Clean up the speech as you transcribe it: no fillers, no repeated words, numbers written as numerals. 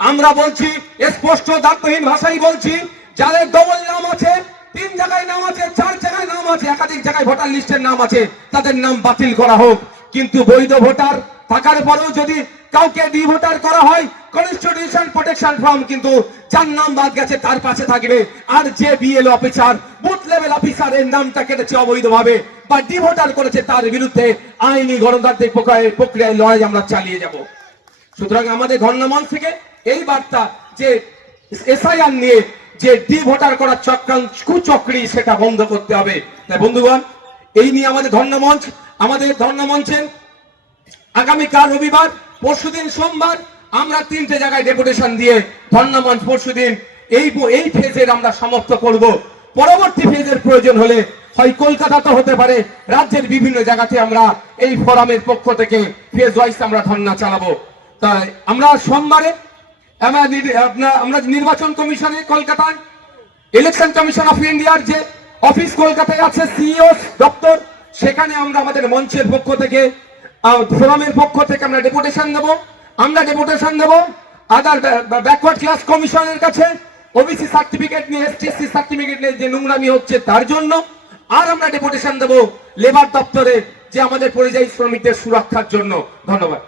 আমরা বলছি স্পষ্ট দায়িত্বহীন ভাষায় বলছি, যাদের ডবল নাম আছে, 3 জায়গায় নাম আছে, 4 জায়গায় নাম আছে, একাধিক জায়গায় ভোটার লিস্টের নাম আছে, তাদের নাম বাতিল করা হোক। কিন্তু বৈধ ভোটার থাকার পরেও যদি কাউকে ডি ভোটার করা হয়, কনস্টিটিউশন প্রোটেকশন ফর্ম কিন্তু যার নাম বাদ গেছে তার পাশে থাকবে। আর যে BLO officer, booth level officer এর নামটা কেটেছে অবৈধভাবে বা ডি ভোটার করেছে, তার বিরুদ্ধে আইনি গণতান্ত্রিক প্রক্রিয়ায় লড়াই আমরা চালিয়ে যাব। সুতরাং আমাদের ধর্ণামঞ্চ থেকে এই বার্তা যে এসআইআর নিয়ে যে ডি ভোটার করার চক্রান্ত কুচক্রী, সেটা বন্ধ করতে হবে। তাই বন্ধুগণ, এই নিয়ে আমাদের ধর্ণামঞ্চের আগামীকাল রবিবার, পরশুদিন সোমবার আমরা 3টে জায়গায় ডেপুটেশন দিয়ে ধর্ণামঞ্চ পরশুদিন এই ফেজের আমরা সমাপ্ত করব। পরবর্তী ফেজের প্রয়োজন হলে হয় কলকাতা তো হতে পারে, রাজ্যের বিভিন্ন জায়গাতে আমরা এই ফোরামের পক্ষ থেকে ফেজ ওয়াইজ আমরা ধর্ণা চালাবো। তাই আমরা সোমবারে আমরা নির্বাচন কমিশনে কলকাতায়, ইলেকশন কমিশন অফ ইন্ডিয়ার যে অফিস কলকাতায় আছে, সিইও দপ্তর, সেখানে আমরা আমাদের মঞ্চের পক্ষ থেকে, ফোরামের পক্ষ থেকে আমরা ডেপুটেশন দেব আদার ব্যাকওয়ার্ড ক্লাস কমিশনের কাছে, ওবিসি সার্টিফিকেট নিয়ে, এসটিসি সার্টিফিকেট নিয়ে যে নোংরামি হচ্ছে তার জন্য। আর আমরা ডেপুটেশন দেব লেবার দপ্তরে, যে আমাদের পরিযায়ী শ্রমিকদের সুরক্ষার জন্য। ধন্যবাদ।